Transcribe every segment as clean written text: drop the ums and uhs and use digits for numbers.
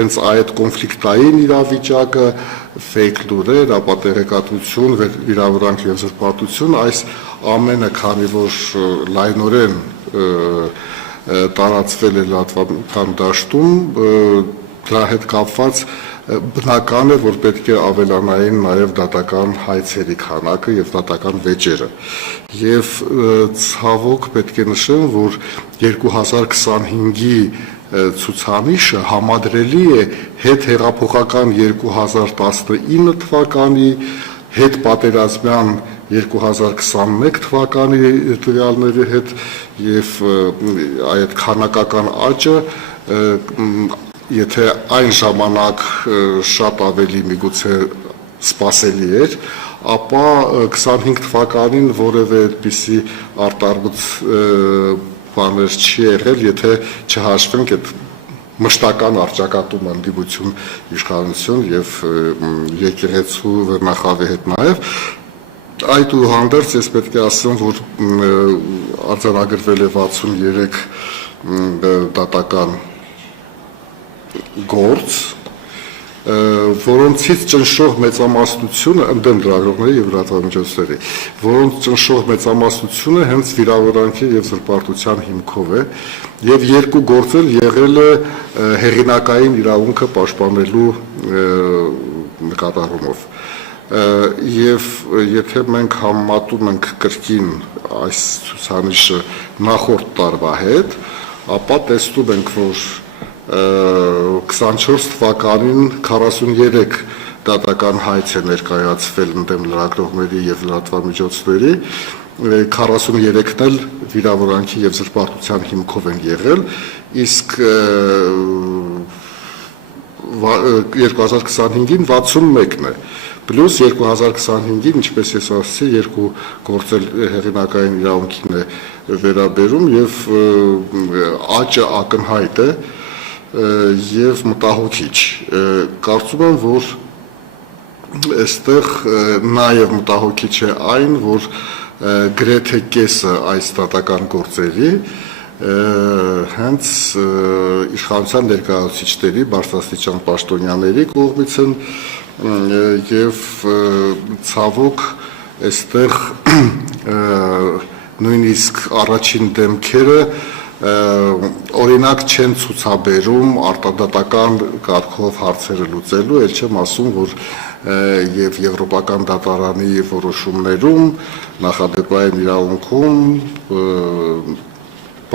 հենց այդ կոնֆլիկտային իրավիճակը, fake լուրեր, ապատեղեկատվություն, վիրավորանք եւ զրպարտություն, այս ամենը քանի որ լայնորեն տարածվել է լատվական դաշտում, դրա հետ կապված բնական է, որ պետք է ավելանային նաև դատական հայցերի քանակը եւ դատական վեճերը։ Եվ ցավոք պետք է նշեմ, որ 2025-ի ցուցանիշը համադրելի է հետհեղափոխական 2019 թվականի, հետպատերազմյան 2021 թվականի տվյալների հետ եւ այդ քանակական աճը եթե այն ժամանակ շատ ավելի միգուցե սպասելի էր, ապա 25 թվականին որևէ այդպիսի արտարբուց բաներ չի եղել, եթե չհաշվենք այդ մշտական արճակատում ընդդիմություն իշխանություն եւ եկեղեցու վերնախավի հետ նաեւ այդուհանդերձ ես պետք է ասեմ, որ արձանագրվել է 63 դատական գործ, որոնցից ճնշող մեծամասնությունը ընդդեմ լրագրողների եւ լրատվամիջոցների, որոնց ճնշող մեծամասնությունը հենց վիրավորանքի եւ զրպարտության հիմքով է, եւ երկու գործ էլ եղել է հեղինակային իրավունքը պաշտպանելու նկատառումով։ Եվ եթե մենք համեմատում ենք կրկին այս ցուցանիշը նախորդ տարվա հետ, ապա տեսնում ենք, որ 24 թվականին 43 դատական հայց է ներկայացվել ընդդեմ լրագրողների եւ լրատվամիջոցների, 43-ն էլ վիրավորանքի եւ զրպարտության հիմքով են եղել, իսկ 2025-ին 61-ն է, պլյուս 2025-ին, ինչպես ես ասացի, երկու գործել հեղինակային իրավունքին է վերաբերում եւ աճը ակնհայտ է եւ մտահոգիչ։ Կարծում եմ, որ այստեղ նաեւ մտահոգիչ է այն, որ գրեթե կեսը այս դատական գործերի հենց իշխանության ներկայացուցիչների, բարձրաստիճան պաշտոնյաների կողմից են եւ ցավոք այստեղ նույնիսկ առաջին դեմքերը օրինակ չեն ցուցաբերում արտադատական կարգով հարցերը լուծելու, ել չեմ ասում, որ եւ եվրոպական դատարանի որոշումներում նախադեպային իրավունքում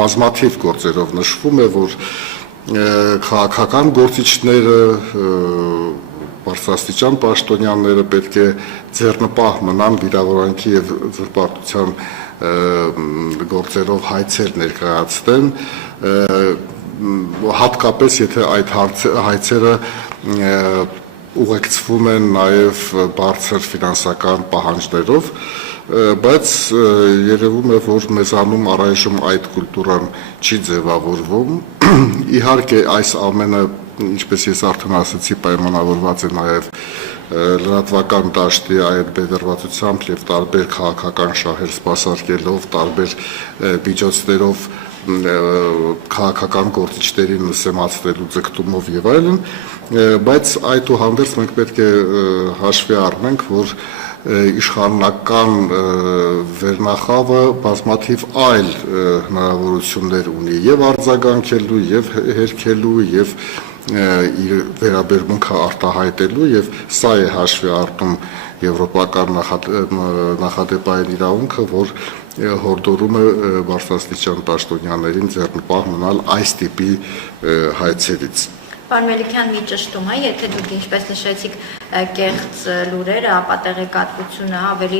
բազմաթիվ գործերով նշվում է, որ քաղաքական գործիչները, բարձրաստիճան պաշտոնյաները պետք է ձեռնպահ մնան վիրավորանքի եւ զրպարտության գործերով հայցեր ներկայացնեն, հատկապես եթե այդ հայցերը ուղեկցվում են նաև բարձր ֆինանսական պահանջներով, բայց երևում է, որ մեզանում առայժմ այդ կուլտուրան չի ձևավորվում։ Իհարկե այս ամենը, ինչպես ես արդեն ասացի, պայմանավորված է նաև լրատվական դաշտի այդ բևեռվածությամբ եւ տարբեր քաղաքական շահեր սպասարկելով, տարբեր միջոցներով քաղաքական գործիչներին նսեմացնելու ձգտումով եւ այլն, բայց այդուհանդերձ մենք պետք է հաշվի առնենք, որ իշխանական վերնախավը բազմաթիվ այլ հնարավորություններ ունի եւ արձագանքելու, եւ հերքելու, եւ իր վերաբերմունքը արտահայտելու, եւ սա է հաշվի առնում եվրոպական նախադեպային իրավունքը, որ հորդորում է բարձրաստիճան պաշտոնյաներին ձեռնպահ մնալ այս տիպի հայցերից։ Պարոն Մելիքյան, մի ճշտում է, եթե դուք ինչպես նշեցիք, կեղծ լուրերը, ապատեղեկատվությունը ավելի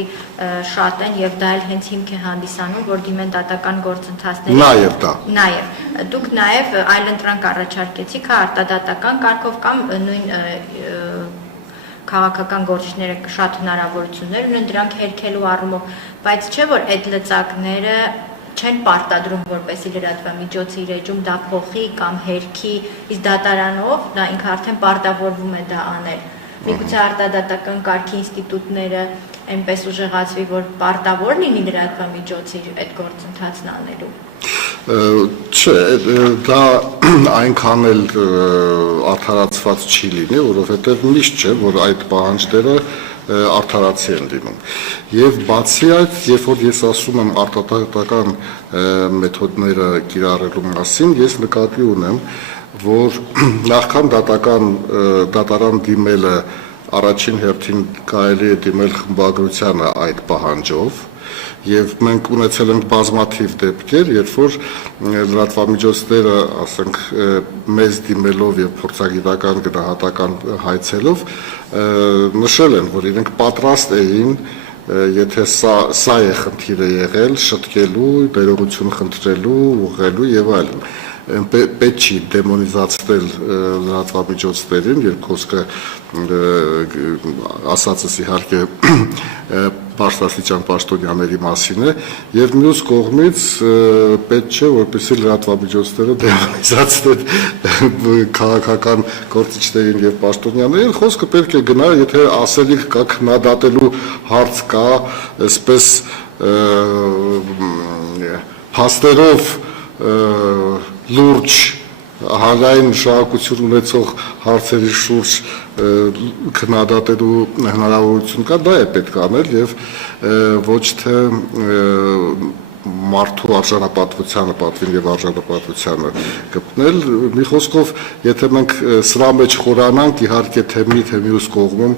շատ են եւ դա էլ հենց հիմք է հանդիսանում, որ դիմեն դատական գործընթացների։ Նաեւ դա։ Նաեւ դուք նաեւ այլընտրանք առաջարկեցիք արդադատական կարգով կամ նույն քաղաքական գործիչները շատ հնարավորություններ ունեն դրանք հերքելու առումով, բայց չէ որ այդ լծակները չեն պարտադրում, որպեսզի լրատվամիջոցը իր էջում դա փոխի կամ հերքի, իսկ դատարանով դա ինքը արդեն պարտավորվում է դա անել։ Միգուցե արտադատական կարգի ինստիտուտները այնպես ուժեղացվի, որ պարտավոր լինի լրատվամիջոցի այդ գործընթացն անելու։ Չէ, դա այնքան էլ արդարացված չի լինի, որովհետև միշտ չէ, որ այդ պահանջները արդարացի են լինում։ Եվ բացի այդ, երբ որ ես ասում եմ արտադրական մեթոդները կիրառելու մասին, ես նկատի ունեմ, որ նախքան դատարան դիմելը առաջին հերթին կարելի է դիմել խմբագրությանը այդ պահանջով, եւ մենք ունեցել ենք բազմաթիվ դեպքեր, երբ որ լրատվամիջոցները, ասենք, մեզ դիմելով եւ փորձագիտական գնահատական հայցելով նշել են, որ իրենք պատրաստ էին, եթե սա է խնդիրը եղել, շտկելու, ներողություն խնդրելու, ուղղելու եւ այլն։ Պետք չի դեմոնիզացնել լրատվամիջոցներին, երբ խոսքը ասածս իհարկե բարձրաստիճան պաշտոնյաների մասին է, եւ մյուս կողմից պետք չէ, որպեսզի լրատվամիջոցները դեմոնիզացնեն քաղաքական գործիչներին եւ պաշտոնյաներին, խոսքը պետք է գնա, եթե ասելիք կա, քննադատելու հարց կա, այսպես փաստերով լուրջ հանրային նշանակություն ունեցող հարցերի շուրջ քննադատելու հնարավորություն կա, դա է պետք անել եւ ոչ թե մարդու արժանապատվությանը, պատվին եւ արժանապատվությանը գտնել։ Մի խոսքով, եթե մենք սրա մեջ խորանանք, իհարկե թե մի թե մյուս կողմում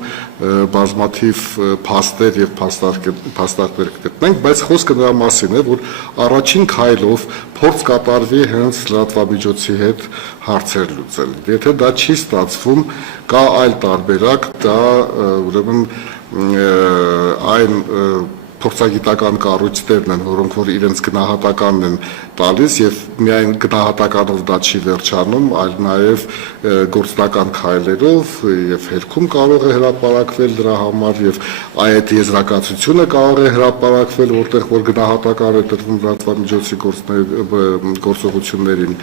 բազմաթիվ փաստեր եւ փաստարկներ կգտնենք, բայց խոսքը նրա մասին է, որ առաջին քայլով փորձ կատարվի հենց լրատվամիջոցի հետ հարցեր լուծել։ Եթե դա չի ստացվում, կա այլ տարբերակ, դա ուրեմն այն փորձագիտական կառույցներն են, որոնք որ իրենց գնահատականն են տալիս եւ միայն գնահատականով դա չի վերջանում, այլ նաեւ գործնական քայլերով եւ հերքում կարող է հրապարակվել դրա համար եւ այդ եզրակացությունը կարող է հրապարակվել, որտեղ որ գնահատական է տրվում լրատվամիջոցի գործողություններին։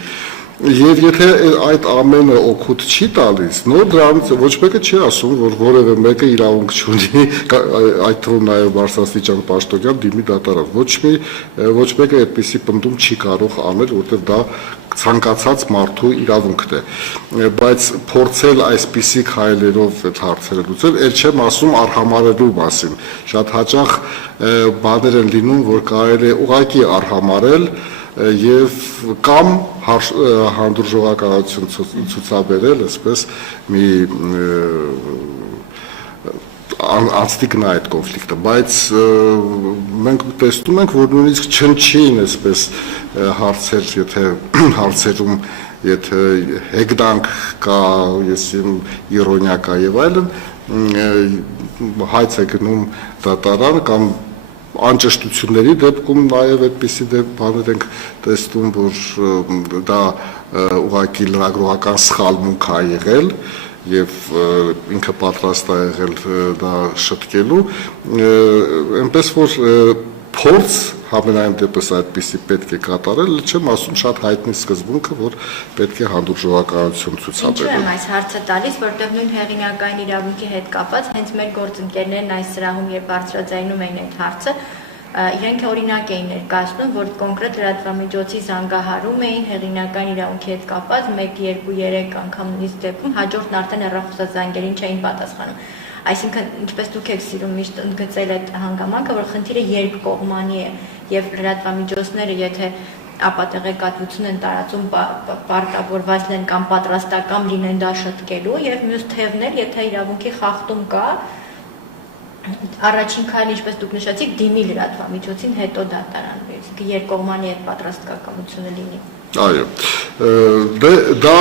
Եվ եթե այդ ամենը օգուտ չի տալիս, նոր դրանից ոչ մեկը չի ասում, որ որևէ մեկը իրավունք չունի, այդ թվում նաև բարձրաստիճան պաշտոնյան դիմի դատարան։ Ոչ մեկը այդպիսի պնդում չի կարող անել, որտեղ դա ցանկացած մարդու իրավունքն է։ Բայց փորձել այսպիսի քայլերով այդ հարցերը լուծել, ել չեմ ասում արհամարելու մասին։ Շատ հաճախ բաներ են լինում, որ կարելի է ուղղակի արհամարել եւ կամ հանդուրժողականություն ցուցաբերել, այսպես մի անցնիկն այդ կոնֆլիկտը, բայց մենք տեսնում ենք, որ նույնիսկ չնչին այսպես հարցեր, եթե հարցերում եթե հեգնանք կա, եսիմ իրոնիա կա եւ այլն, հայց է գնում դատարան կամ անճշտությունների դեպքում նաև այդպիսի բաներ ենք տեսնում, որ դա ուղղակի լրագրողական սխալմունք է եղել եւ ինքը պատրաստ է եղել դա շտկելու, այնպես որ փորձ համենայն դեպս այդպիսի պետք է կատարել, չեմ ասում շատ հայտնի սկզբունքը, որ պետք է հանդուրժողականություն ցուցաբերել։ Ինչու եմ այս հարցը տալիս, որտեղ նույն հեղինակային իրավունքի հետ կապված հենց մեր գործընկերներն այս սրահում երբ բարձրաձայնում էին այդ հարցը, իրենք օրինակ էին ներկայացնում, որ կոնկրետ լրատվամիջոցի զանգահարում էին հեղինակային իրավունքի հետ կապված 1, 2, 3 անգամ նույնիսկ դեպքում հաջորդն արդեն հեռախոսազանգերին չէին պատասխանում։ Այսինքն, ինչպես դուք եք սիրում միշտ ընդգծել այդ հանգամանքը, որ խնդիրը երկկողմանի է եւ լրատվամիջոցները, եթե ապատեղեկատվություն են տարածում, պարտավորված են կամ պատրաստական լինեն դա շտկելու եւ մյուս թևներ, եթե իրավունքի խախտում կա, առաջին քայլը, ինչպես դուք նշեցիք, դիմի լրատվամիջոցին, հետո դատարան, այսինքն երկկողմանի այդ պատրաստակամությունը լինի։ Այո, դա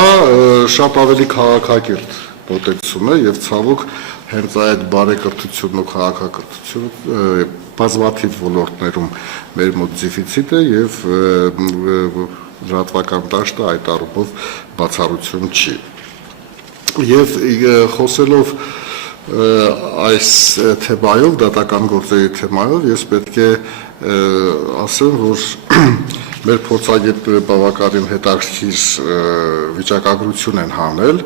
շատ ավելի քաղաքակիրթ մոտեցում է եւ ցավոք հենց այդ բարեկրթությունն ու քաղաքակրթությունը բազմաթիվ ոլորտներում մեր մոտ դեֆիցիտ է եւ լրատվական դաշտը այդ առումով բացառություն չի։ Եվ խոսելով այս թեմայով, դատական գործերի թեմայով, ես պետք է ասեմ, որ մեր փորձագետները բավականին հետաքրքիր վիճակագրություն են հանել,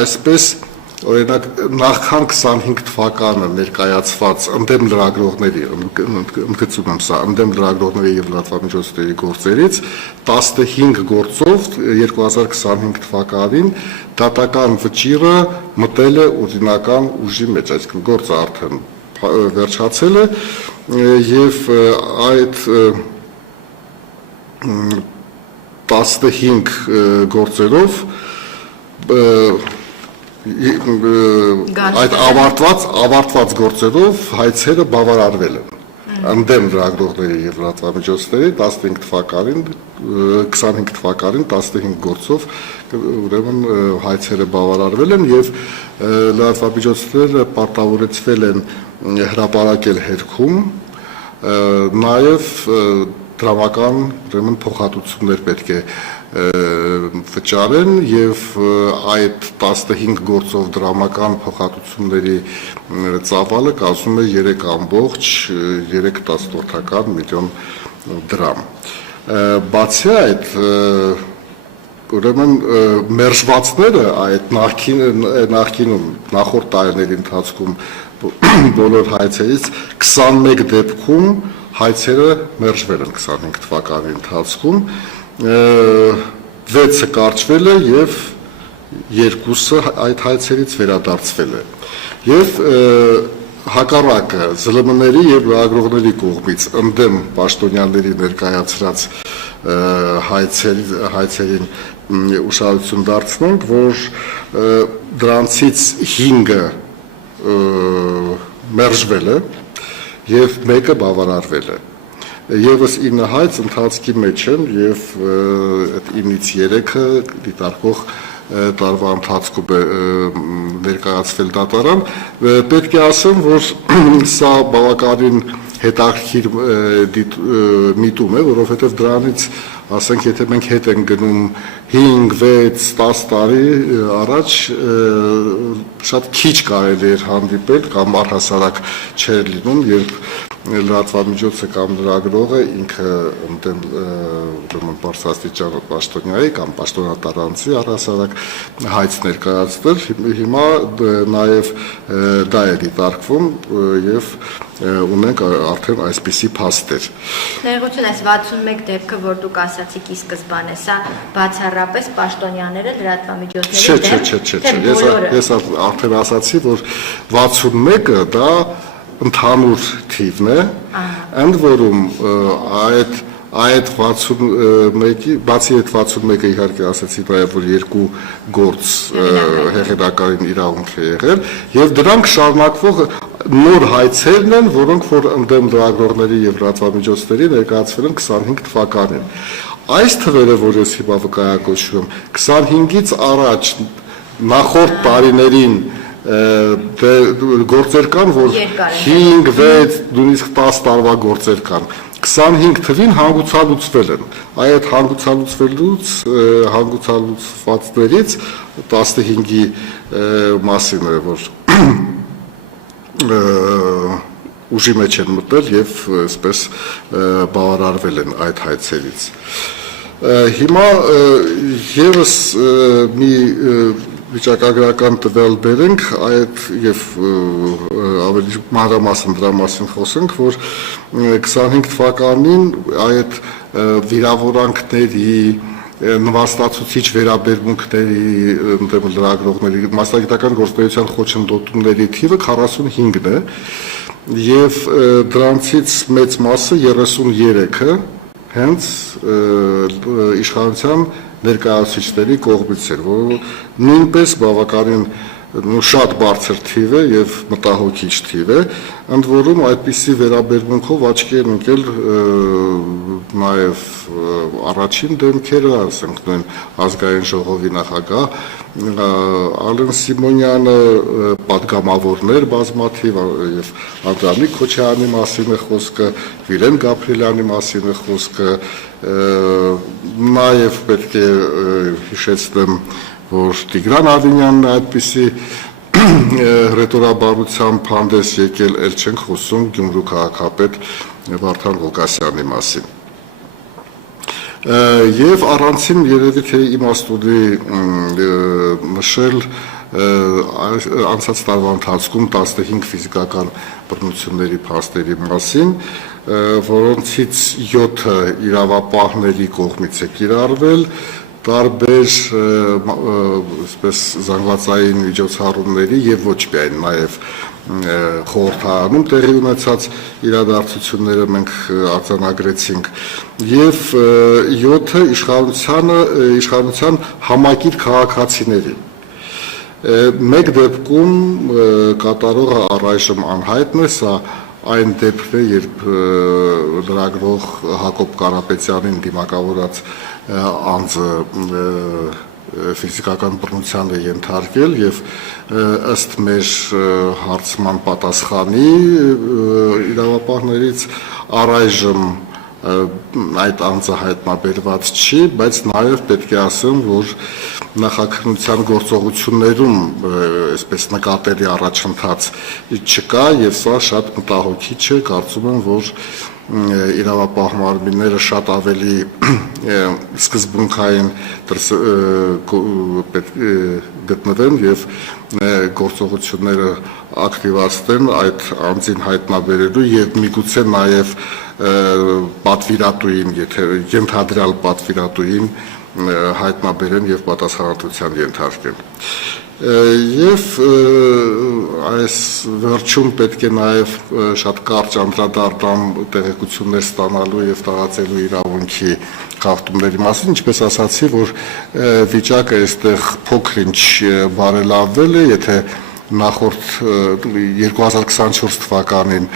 այսպես օրինակ նախքան 25 թվականը ներկայացված ընդդեմ լրագրողների ընդգծում եմ սա ընդդեմ լրագրողների եւ լրատվամիջոցների գործերից 15 գործով 2025 թվականին դատական վճիռը մտել է օրինական ուժի մեջ, այսինքն գործը արդեն վերջացել է եւ այդ 15 գործերով այդ ավարտված գործերով հայցերը բավարարվել են ընդդեմ լրագրողների եւ լրատվամիջոցների 15 թվականին 25 թվականին 15 գործով ուրեմն հայցերը բավարարվել են եւ լրատվամիջոցները պարտավորեցվել են հրապարակել հերքում նաեւ դրամական ուրեմն փոխհատուցումներ պետք է վճարեն եւ այդ 15 գործով դրամական փոխհատուցումների ծավալը կազմում է 3.3 միլիոն դրամ։ Բացի այդ ուրեմն մերժվածները այդ նախկինում նախորդ տարիների ընթացքում բոլոր հայցերից 21 դեպքում հայցերը մերժվել են 25 թվականի ընթացքում 6-ը կարճվել է եւ 2-ը այդ հայցերից վերադարձվել է եւ հակառակը ԶԼՄ-ների եւ լրագրողների կողմից ընդդեմ պաշտոնյաների ներկայացրած հայցերին ուշադրություն դարձնենք, որ դրանցից 5-ը մերժվել է եւ 1-ը բավարարվել է։ Եվս 9 հայց ընթացքի մեջ են եւ այդ 9-ից 3-ը դիտարկող տարվա ընթացքում ներկայացվել դատարան պետք է ասեմ որ սա բավականին հետաքրքիր միտում է որովհետեւ դրանից ասենք եթե մենք հետ ենք գնում 5, 6, 10 տարի առաջ շատ քիչ կարելի էր հանդիպել կամ առհասարակ չէր լինում երբ լրատվամիջոցը կամ լրագրողը ինքը ընդդեմ ուրեմն բարձրաստիճան պաշտոնյայի կամ պաշտոնատարանցի առհասարակ հայց ներկայացնել հիմա նաև դա է դիտարկվում եւ ունենք արդեն այսպիսի փաստեր։ Ներողություն, այս 61 դեպքը, որ դուք ասացիք ի սկզբանե, սա բացառապես պաշտոնյաները լրատվամիջոցների Չէ, ես արդեն ասացի, որ 61-ը դա ընդհանուր թիվն է, ընդ որում այդ 61-ի, բացի այդ 61-ը իհարկե ասացի նաև, որ 2 գործ հեղինակային իրավունք է եղել, եւ դրանք շարունակվող նոր հայցերն են, որոնք որ ընդդեմ լրագրողների եւ լրատվամիջոցների ներկայացվել են 25 թվականին։ Այս թվերը, որ ես հիմա վկայակոչում եմ, 25-ից առաջ նախորդ տարիներին գործեր կան, որ 5, 6, նույնիսկ 10 տարվա գործեր կան։ 25 թվին հանգուցալուծվել են։ Այդ հանգուցալուծվածներից 15-ի մասին է, որ ուժի մեջ են մտել եւ այսպես բավարարվել են այդ հայցերից։ Հիմա եւս մի վիճակագրական տվյալ բերենք այդ եւ ավելի մանրամասն դրա մասին խոսենք, որ 25 թվականին այդ վիրավորանքների նվաստացուցիչ վերաբերմունքների ընդդեմ լրագրողների մասնագիտական գործունեության խոչընդոտումների թիվը 45-ն է եւ դրանցից մեծ մասը 33-ը հենց իշխանության ներկայացուցիչների կողմից էր, որ նույնպես բավականին շատ բարձր թիվ է եւ մտահոգիչ թիվ է, ընդ որում այդպիսի վերաբերմունքով աչքի են ընկել նաեւ առաջին դեմքերը, ասենք նույն ազգային ժողովի նախագահ Ալեն Սիմոնյանը, պատգամավորներ բազմաթիվ եւ Անդրանիկ Քոչարյանի մասին է խոսքը, Վիլեն Գաբրիելյանի մասին է խոսքը, նաեւ պետք է հիշեցնեմ, որ Տիգրան Ավինյանն այդպիսի հռետորաբարությամբ հանդես եկել, ել չենք խոսում Գյումրու քաղաքապետ Վարդան Ղուկասյանի մասին։ Եվ առանցին երևի թե իմաստունի նշել անցած տարվա ընթացքում 15 ֆիզիկական բռնությունների փաստերի մասին, որոնցից 7-ը իրավապահների կողմից է կիրառվել, տարբեր զանգվածային միջոցառումների եւ ոչ միայն նաեւ խորհրդարանում տեղի ունեցած իրադարձությունները մենք արձանագրեցինք եւ 7-ը իշխանության համակիր քաղաքացիների մեկ դեպքում կատարողը առայժմ անհայտն է, սա այն դեպքն է, երբ լրագրող Հակոբ Կարապետյանին դիմակավորած անձը ֆիզիկական բռնության է ենթարկել եւ ըստ մեր հարցման պատասխանի իրավապահներից առայժմ այդ անձը հայտնաբերված չի, բայց նաեւ պետք է ասեմ, որ նախաքննության գործողություններում այսպես նկատելի առաջընթաց չկա եւ սա շատ մտահոգիչ է, կարծում եմ, որ իրավապահ մարմինները շատ ավելի սկզբունքային գտնվեն եւ գործողությունները ակտիվացնեն այդ անձին հայտնաբերելու եւ միգուցե նաեւ պատվիրատուին, եթե ենթադրյալ պատվիրատուին հայտնաբերեն եւ պատասխանատվության ենթարկեն։ Եվ այս վերջում պետք է նաև շատ կարճ անդրադառնամ տեղեկություններ ստանալու եւ տարածելու իրավունքի խախտումների մասին, ինչպես ասացի, որ վիճակը այստեղ փոքր-ինչ բարելավվել է, եթե նախորդ 2024 թվականին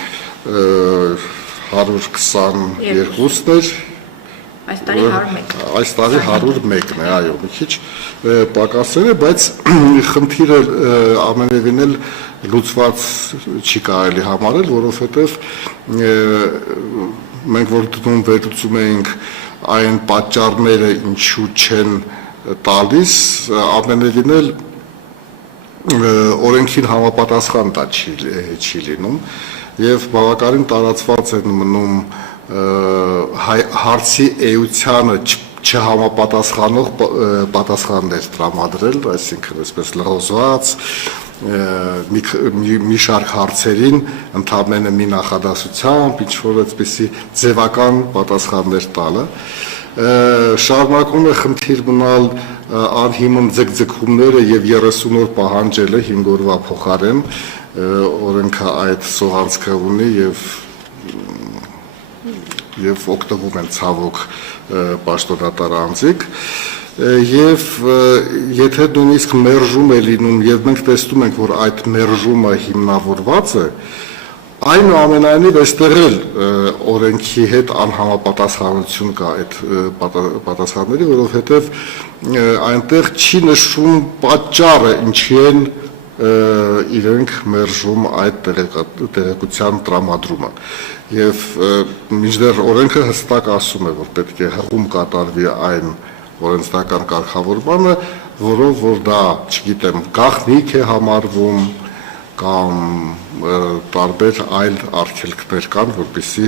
122-ն էր, այս տարի 101։ Այս տարի 101-ն է, այո, մի քիչ պակասել է, բայց խնդիրը ամենևին էլ լուծված չի կարելի համարել, որովհետև մենք որ դնում վերլուծում էինք այն պատճառները, ինչու չեն տալիս, ամենևին էլ օրենքին համապատասխան դա չի լինում, եւ բավականին տարածված են մնում հարցի էությանը չհամապատասխանող պատասխաններ տրամադրել, այսինքն այսպես լղոզված մի շարք հարցերին ընդամենը մի նախադասությամբ ինչ-որ այսպիսի ձևական պատասխաններ տալը շարունակում է խնդիր մնալ անհիմն ձգձգումները եւ 30 օր պահանջելը 5 օրվա փոխարեն օրենքը այդ սողանցքը ունի եւ օգտվում են ցավոք պաշտոնատար անձիկ եւ եթե նույնիսկ մերժում է լինում եւ մենք տեսնում ենք որ այդ մերժումը հիմնավորված է այնուամենայնիվ այստեղ էլ օրենքի հետ անհամապատասխանություն կա այդ պատասխանների որովհետեւ այնտեղ չի նշվում պատճառը ինչի են իրենք մերժում այդ տեղեկության տրամադրումը եւ մինչդեռ օրենքը հստակ ասում է որ պետք է հղում կատարվի այն օրենսդրական կարգավորմանը որով որ դա չգիտեմ գաղտնիք է համարվում կամ տարբեր այլ արգելքներ կան որպեսզի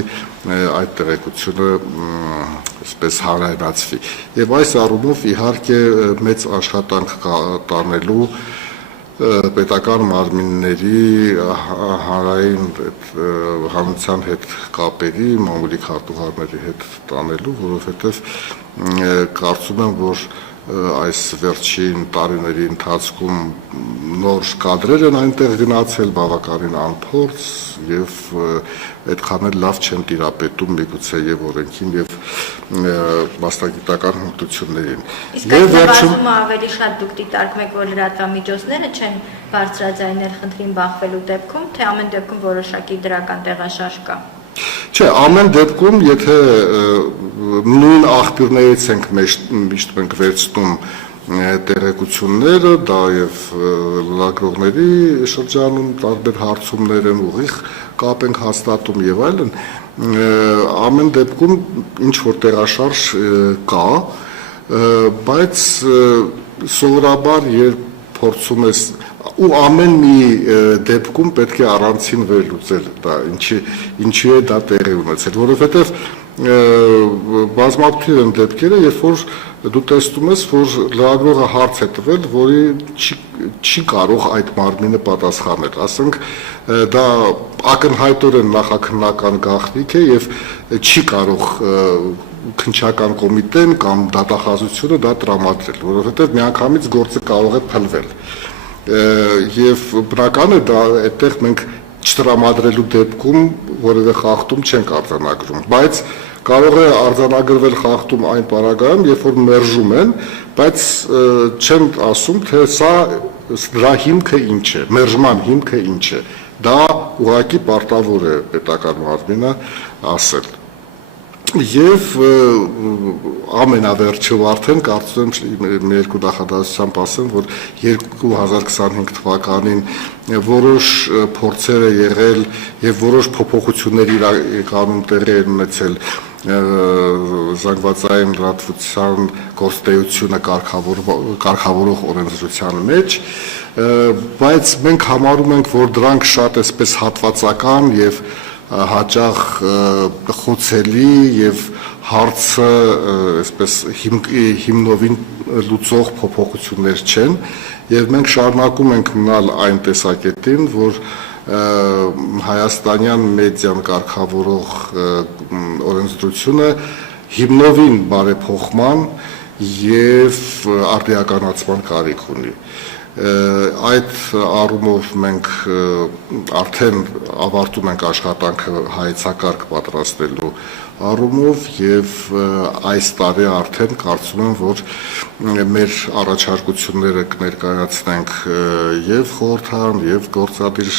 այդ տեղեկությունը այսպես հանրայնացվի եւ այս առումով իհարկե մեծ աշխատանք տանելու պետական մարմինների հանրային հանրության հետ կապերի, մամուլի քարտուղարների հետ տանելու, որովհետև կարծում եմ, որ այս վերջին տարիների ընթացքում նոր կադրեր են այնտեղ գնացել, բավականին անփորձ եւ այդքան էլ լավ չեն տիրապետում միգուցե եւ օրենքին եւ մասնագիտական հմտություններին։ Իսկ այդ նվազումը ավելի շատ դուք դիտարկում եք, որ լրատվամիջոցները չեն բարձրաձայնել խնդրին բախվելու դեպքում, թե ամեն դեպքում որոշակի դրական տեղաշարժ կա։ Չէ, ամեն դեպքում, եթե նույն աղբյուրներից ենք միշտ մենք վերցնում տեղեկությունները, դա եւ լրագրողների շրջանում տարբեր հարցումներ են ուղիղ կապ ենք հաստատում եւ այլն, ամեն դեպքում ինչ որ տեղաշարժ կա, բայց սովորաբար երբ փորձում ես ու ամեն մի դեպքում պետք է առանցին վերլուծել դա ինչի է դա տեղի ունեցել որովհետև բազմաթիվ են դեպքերը, երբ որ դու տեսնում ես, որ լրագրողը հարց է տվել, որի չի կարող այդ մարմինը պատասխանել, ասենք դա ակնհայտորեն նախաքննական գաղտնիք է եւ չի կարող քննչական կոմիտեն կամ դատախազությունը դա տրամադրել, որովհետեւ միանգամից գործը կարող է փլվել։ Եվ բնական է դա այդտեղ մենք չտրամադրելու դեպքում որևէ խախտում չենք արձանագրում, բայց կարող է արձանագրվել խախտում այն պարագայում, երբ որ մերժում են, բայց չեն ասում, թե սա դրա հիմքը ինչ է, մերժման հիմքը ինչ է, դա ուղղակի պարտավոր է պետական մարմինը ասել։ Եվ ամենավերջով արդեն կարծում եմ մեր երկու նախադասությամբ ասեմ, որ 2025 թվականին որոշ փորձեր է եղել եւ որոշ փոփոխություններ իրականում տեղի են ունեցել զանգվածային լրատվության գործունեությունը կարգավորող օրենսդրության մեջ, բայց մենք համարում ենք, որ դրանք շատ էսպես հատվածական եւ հաճախ խոցելի եւ հարցը այսպես հիմնովին լուծող փոփոխություններ չեն եւ մենք շարունակում ենք մնալ այն տեսակետին, որ հայաստանյան մեդիան կարգավորող օրենսդրությունը հիմնովին բարեփոխման եւ արդիականացման կարիք ունի։ Այդ առումով մենք արդեն ավարտում ենք աշխատանքը հայեցակարգ պատրաստելու առումով եւ այս տարի արդեն կարծում եմ, որ մեր առաջարկությունները կներկայացնենք եւ խորհրդարան եւ գործադիր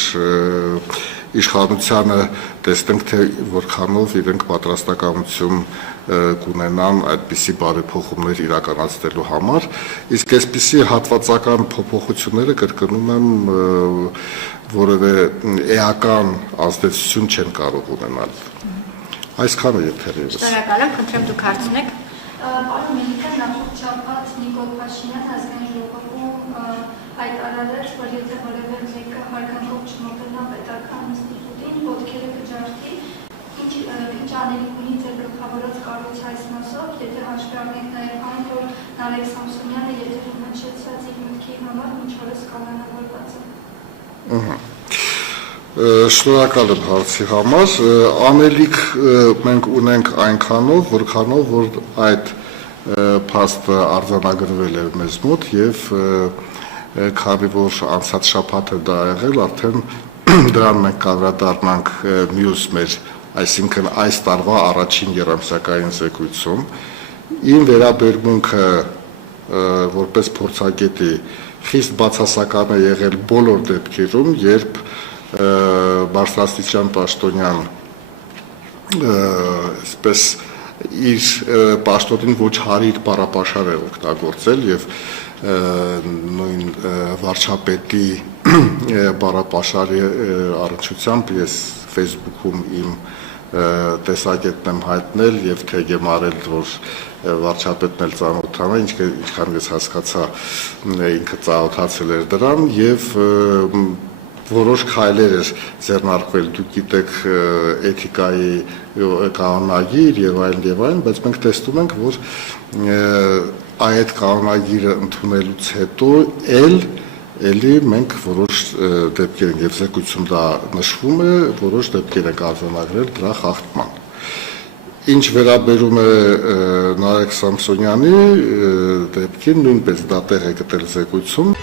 իշխանությանը, տեսնենք թե որքանով իրենք պատրաստակամություն կունենան այդպիսի բարեփոխումներ իրականացնելու համար, իսկ այսպիսի հատվածական փոփոխությունները կրկնում եմ որևէ էական ազդեցություն չեն կարող ունենալ։ Այսքանը եթերևս։ Շնորհակալ եմ, խնդրեմ դուք հարցնեք։ Պարոն Մելիքյան, նախորդ շաբաթ Նիկոլ Փաշինյանը ազգային ժողովում հայտարարել էր, որ եթե որևէ մեկը հարգանքով չմոտենա պետական ինստիտուտին, ոտքերը կջարդի, ինչ անելիք ունի ձեր գլխավորած կառույցի այս մասով, եթե հաշվի առնենք նաև այն, որ Նարեկ Սամսոնյանը եթերում հնչեցրած իր մտքի համար մինչ օրս կանոնավորված է։ Շնորհակալ եմ հարցի համար, անելիք մենք ունենք այնքանով, որքանով, որ այդ փաստը արձանագրվել է մեզ մոտ եւ քանի որ անցած շաբաթ է դա եղել, արդեն դրան մենք կանդրադառնանք մյուս մեր, այսինքն այս տարվա առաջին երամսյակային զեկույցում, իմ վերաբերմունքը որպես փորձագետի խիստ բացասական է եղել բոլոր դեպքերում, երբ բարձրաստիճան պաշտոնյան այսպես իր պաշտոնին ոչ հարիր բառապաշար է օգտագործել եւ նույն վարչապետի բառապաշարի առնչությամբ ես Facebook-ում իմ տեսակետն եմ հայտնել եւ թեգեմ արել, որ վարչապետն էլ ծանոթանա, ինչքան ես հասկացա ինքը ծանոթացել էր դրան եւ որոշ քայլեր էր ձեռնարկվել, դուք գիտեք էթիկայի կանոնագիր եւ այլն, բայց մենք տեսնում ենք, որ այդ կանոնագիրը ընդունելուց հետո էլի մենք որոշ դեպքեր ենք եւ զեկույցում դա նշվում է, որոշ դեպքեր ենք արձանագրել դրա խախտման։ Ինչ վերաբերում է Նարեկ Սամսոնյանի դեպքին, նույնպես դա տեղ է գտել զեկույցում,